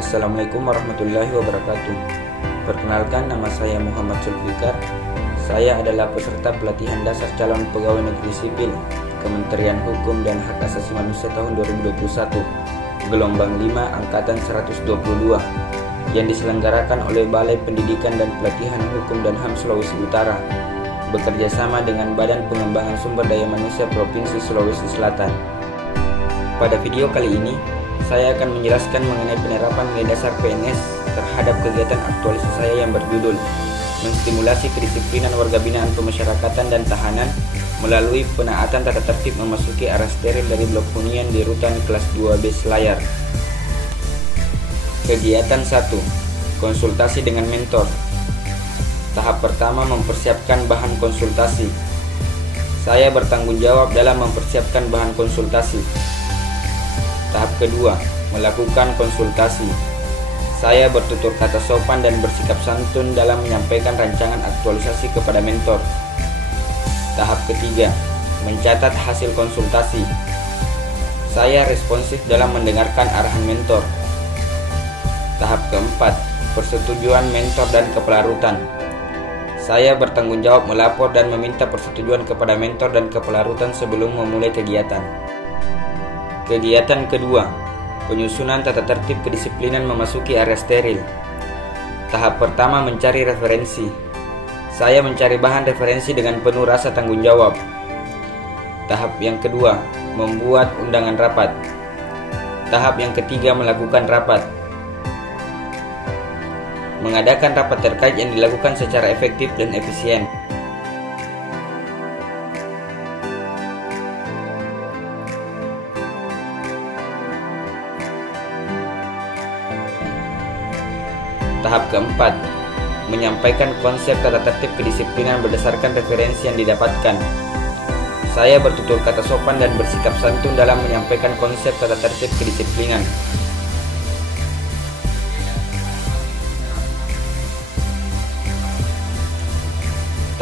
Assalamualaikum warahmatullahi wabarakatuh. Perkenalkan, nama saya Muhammad Zulfikar. Saya adalah peserta pelatihan dasar calon pegawai negeri sipil Kementerian Hukum dan Hak Asasi Manusia tahun 2021, gelombang 5 angkatan 122, yang diselenggarakan oleh Balai Pendidikan dan Pelatihan Hukum dan HAM Sulawesi Utara, bekerja sama dengan Badan Pengembangan Sumber Daya Manusia Provinsi Sulawesi Selatan. Pada video kali ini, saya akan menjelaskan mengenai penerapan nilai dasar PNS terhadap kegiatan aktualisasi saya yang berjudul Menstimulasi Kedisiplinan Warga Binaan Pemasyarakatan dan Tahanan melalui penaatan tata tertib memasuki area steril dari blok hunian di rutan kelas 2B Selayar. Kegiatan 1. Konsultasi dengan mentor. Tahap pertama, mempersiapkan bahan konsultasi. Saya bertanggung jawab dalam mempersiapkan bahan konsultasi. Tahap kedua, melakukan konsultasi. Saya bertutur kata sopan dan bersikap santun dalam menyampaikan rancangan aktualisasi kepada mentor. Tahap ketiga, mencatat hasil konsultasi. Saya responsif dalam mendengarkan arahan mentor. Tahap keempat, persetujuan mentor dan kepala rutan. Saya bertanggung jawab melapor dan meminta persetujuan kepada mentor dan kepala rutan sebelum memulai kegiatan. Kegiatan kedua, penyusunan tata tertib kedisiplinan memasuki area steril. Tahap pertama, mencari referensi. Saya mencari bahan referensi dengan penuh rasa tanggung jawab. Tahap yang kedua, membuat undangan rapat. Tahap yang ketiga, melakukan rapat. Mengadakan rapat terkait yang dilakukan secara efektif dan efisien. Tahap keempat, menyampaikan konsep tata tertib kedisiplinan berdasarkan referensi yang didapatkan. Saya bertutur kata sopan dan bersikap santun dalam menyampaikan konsep tata tertib kedisiplinan.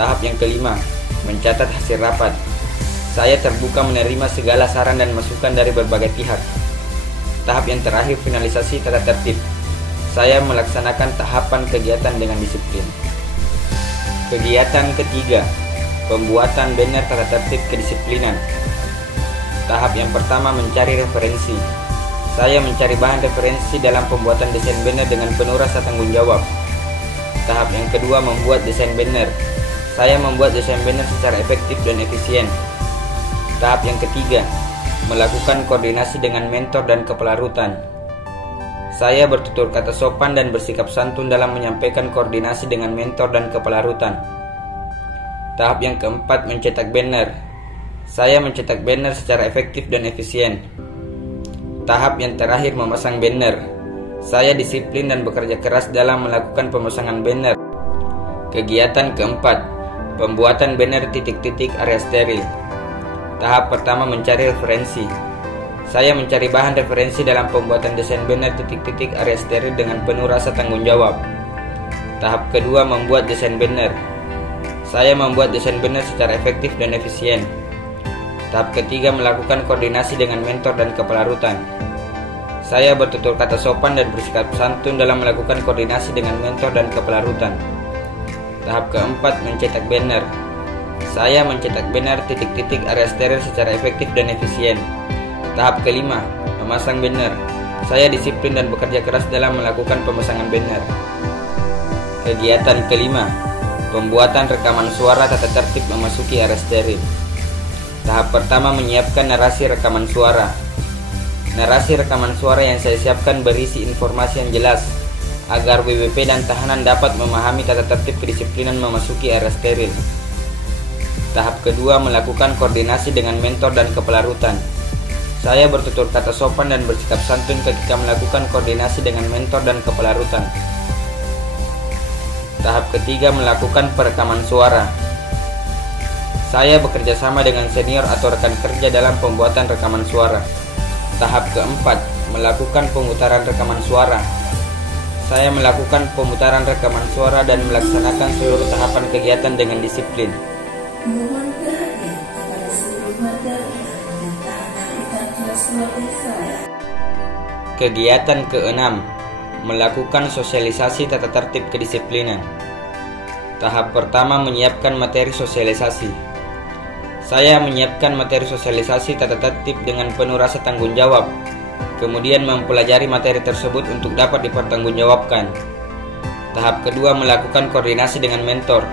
Tahap yang kelima, mencatat hasil rapat. Saya terbuka menerima segala saran dan masukan dari berbagai pihak. Tahap yang terakhir, finalisasi tata tertib. Saya melaksanakan tahapan kegiatan dengan disiplin. Kegiatan ketiga, pembuatan banner tata tertib kedisiplinan. Tahap yang pertama, mencari referensi. Saya mencari bahan referensi dalam pembuatan desain banner dengan penuh rasa tanggung jawab. Tahap yang kedua, membuat desain banner. Saya membuat desain banner secara efektif dan efisien. Tahap yang ketiga, melakukan koordinasi dengan mentor dan kepala rutan. Saya bertutur kata sopan dan bersikap santun dalam menyampaikan koordinasi dengan mentor dan kepala rutan. Tahap yang keempat, mencetak banner. Saya mencetak banner secara efektif dan efisien. Tahap yang terakhir, memasang banner. Saya disiplin dan bekerja keras dalam melakukan pemasangan banner. Kegiatan keempat, pembuatan banner titik-titik area steril. Tahap pertama, mencari referensi. Saya mencari bahan referensi dalam pembuatan desain banner titik-titik area steril dengan penuh rasa tanggung jawab. Tahap kedua, membuat desain banner. Saya membuat desain banner secara efektif dan efisien. Tahap ketiga, melakukan koordinasi dengan mentor dan kepala rutan. Saya bertutur kata sopan dan bersikap santun dalam melakukan koordinasi dengan mentor dan kepala rutan. Tahap keempat, mencetak banner. Saya mencetak banner titik-titik area steril secara efektif dan efisien. Tahap kelima, memasang banner. Saya disiplin dan bekerja keras dalam melakukan pemasangan banner. Kegiatan kelima, pembuatan rekaman suara tata tertib memasuki area steril. Tahap pertama, menyiapkan narasi rekaman suara. Narasi rekaman suara yang saya siapkan berisi informasi yang jelas agar WWP dan tahanan dapat memahami tata tertib kedisiplinan memasuki area steril. Tahap kedua, melakukan koordinasi dengan mentor dan kepala rutan. Saya bertutur kata sopan dan bersikap santun ketika melakukan koordinasi dengan mentor dan kepala rutan. Tahap ketiga, melakukan perekaman suara. Saya bekerja sama dengan senior atau rekan kerja dalam pembuatan rekaman suara. Tahap keempat, melakukan pemutaran rekaman suara. Saya melakukan pemutaran rekaman suara dan melaksanakan seluruh tahapan kegiatan dengan disiplin. Mohon perhatian kepada seluruh warga dan tahanan rutan kelas 2B Selayar. Kegiatan keenam, melakukan sosialisasi tata tertib kedisiplinan. Tahap pertama, menyiapkan materi sosialisasi. Saya menyiapkan materi sosialisasi tata tertib dengan penuh rasa tanggung jawab, kemudian mempelajari materi tersebut untuk dapat dipertanggungjawabkan. Tahap kedua, melakukan koordinasi dengan mentor.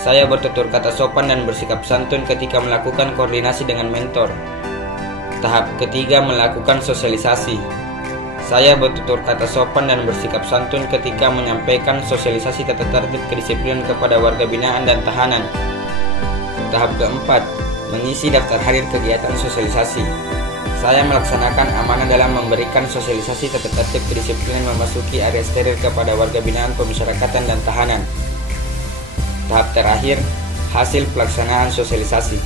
Saya bertutur kata sopan dan bersikap santun ketika melakukan koordinasi dengan mentor. Tahap ketiga, melakukan sosialisasi. Saya bertutur kata sopan dan bersikap santun ketika menyampaikan sosialisasi tata tertib kedisiplinan kepada warga binaan dan tahanan. Tahap keempat, mengisi daftar hadir kegiatan sosialisasi. Saya melaksanakan amanah dalam memberikan sosialisasi tata tertib kedisiplinan memasuki area steril kepada warga binaan pemasyarakatan dan tahanan. Tahap terakhir, hasil pelaksanaan sosialisasi.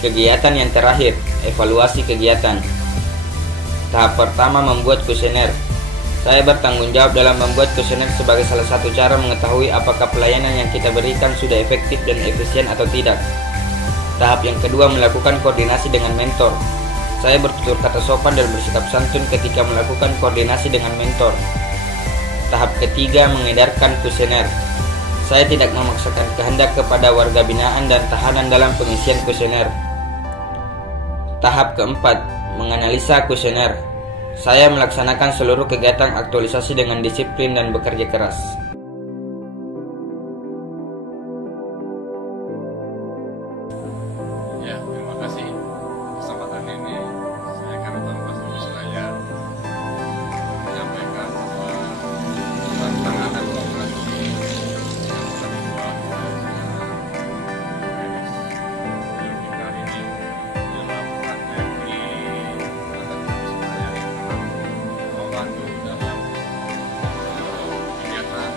Kegiatan yang terakhir, evaluasi kegiatan. Tahap pertama, membuat kuesioner. Saya bertanggung jawab dalam membuat kuesioner sebagai salah satu cara mengetahui apakah pelayanan yang kita berikan sudah efektif dan efisien atau tidak. Tahap yang kedua, melakukan koordinasi dengan mentor. Saya bertutur kata sopan dan bersikap santun ketika melakukan koordinasi dengan mentor. Tahap ketiga, mengedarkan kuesioner. Saya tidak memaksakan kehendak kepada warga binaan dan tahanan dalam pengisian kuesioner. Tahap keempat, menganalisa kuesioner. Saya melaksanakan seluruh kegiatan aktualisasi dengan disiplin dan bekerja keras. Ya, terima kasih. Kesempatan ini saya akan tanpa saya menyampaikan bahwa tantangan dan kooperasi yang telah dibuat oleh kita ini dalam praktek di tata tertib yang membantu dalam kegiatan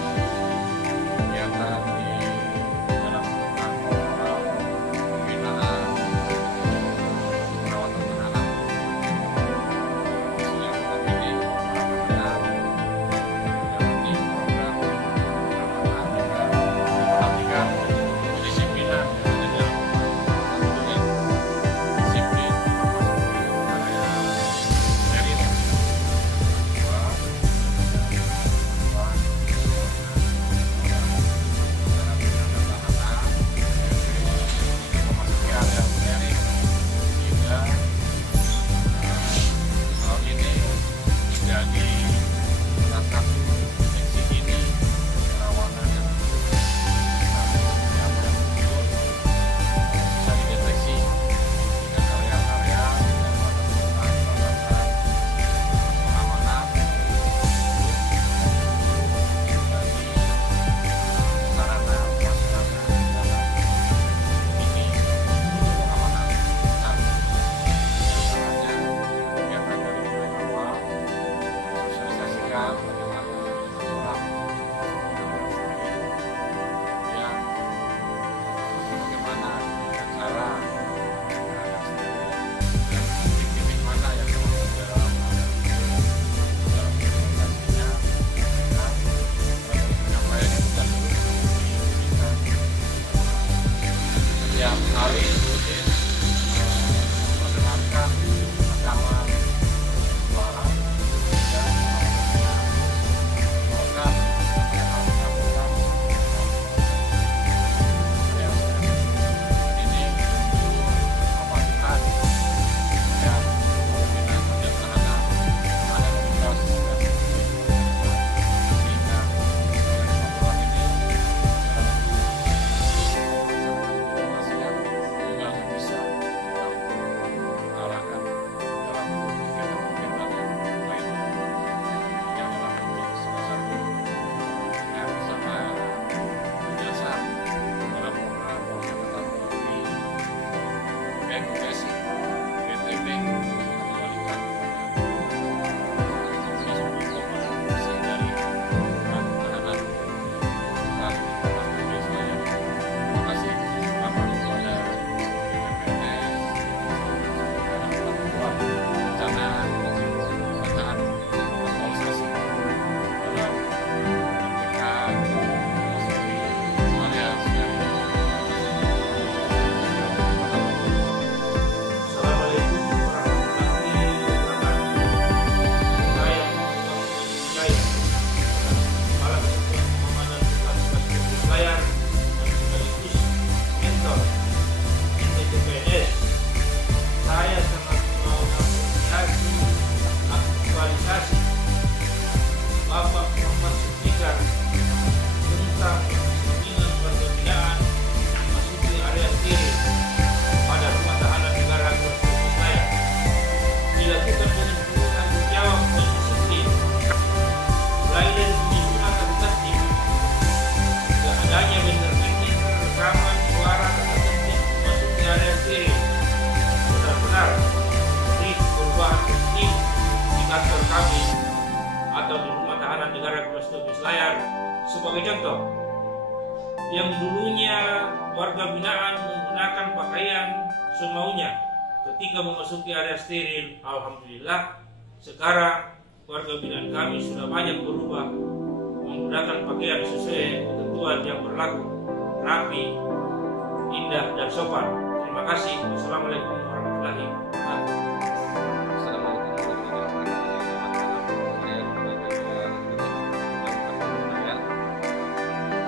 yang dulunya warga binaan menggunakan pakaian semaunya ketika memasuki area steril, alhamdulillah sekarang warga binaan kami sudah banyak berubah menggunakan pakaian sesuai ketentuan yang berlaku, rapi, indah dan sopan. Terima kasih. Wassalamualaikum warahmatullahi wabarakatuh. Assalamualaikum warahmatullahi wabarakatuh.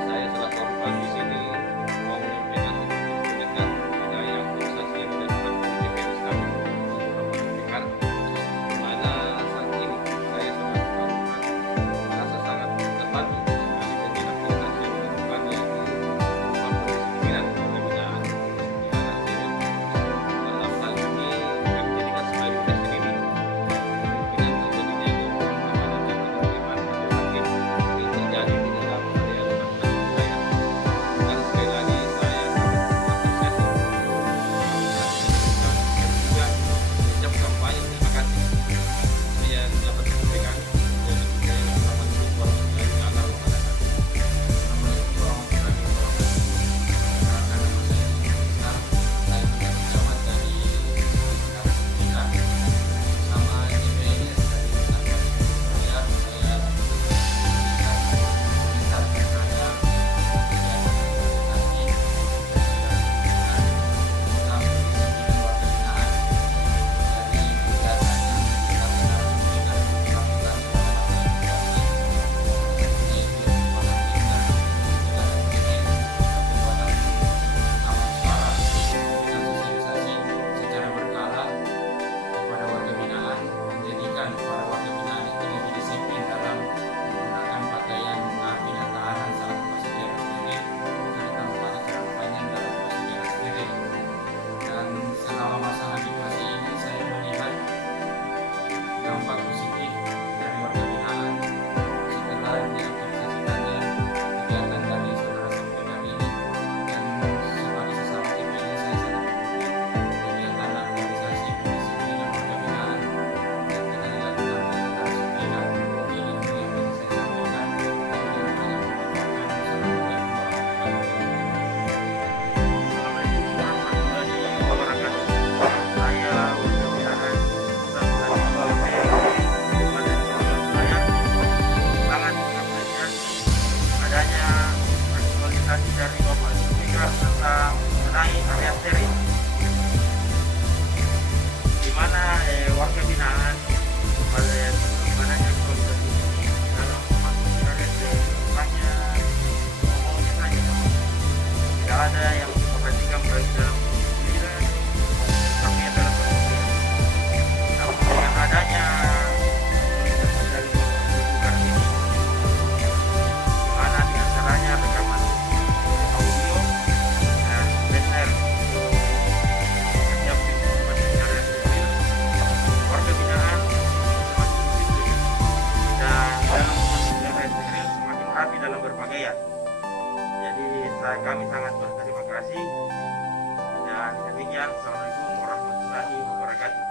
Saya selaku korban di sini mau menyampaikan dengan budaya organisasi yang dilakukan oleh DPR kami menyampaikan di mana saat ini saya selaku korban merasa sangat terbantu sekali dengan aktivitas yang dilakukan yaitu berupa pendisiplinan pembinaan di mana dalam hal ini kami jadikan sebagai tugas sendiri dengan terjadinya keamanan dan ketertiban hakim yang terjadi di dalam area rumah saya. Dan sekali lagi saya mengapresiasi juga mengucapkan banyak terima kasih saya dapat memberikan saya Assalamualaikum warahmatullahi wabarakatuh. Secara berkala kepada warga binaan, menjadikan para warga binaan itu lebih disiplin dalam menggunakan pakaian rapi dan tahanan saat memasuki area steril serta memakai celana panjang dalam memasuki area steril. Dan selama masa habituasi ini saya melihat dampak positif dari warga binaan setelah diaktifasikannya kegiatan dari saudara sampingan ini. Dan sebagai sesama TPN saya sangat mendukung kegiatan organisasi pendisiplinan warga binaan yang telah dilakukan oleh saudara sampingan. Ini yang bisa saya sampaikan dan yang banyak bermanfaat. Assalamualaikum warahmatullahi wabarakatuh. Saya warga binaan Kota Bulan Kabupaten Surabaya sangat mengapresiasi adanya aktualisasi dari Bapak Speaker tentang mengenai area steril, di mana warga binaan pada adanya aktualisasi ini dalam memasuki area steril hanya ngomongnya saja, tidak ada yang diperhatikan baik dalam pendisiplinan tapi dalam pendisiplinan. Namun dengan adanya aktualisasi dari Bapak Speaker ini, di mana diantaranya rekaman audio dan banner untuk setiap pintu memasuki area steril, warga binaan semakin disiplin dan dalam memasuki area steril semakin rapi dalam berpakaian. Jadi kami sangat berterima kasih dan demikian. Assalamualaikum warahmatullahi wabarakatuh.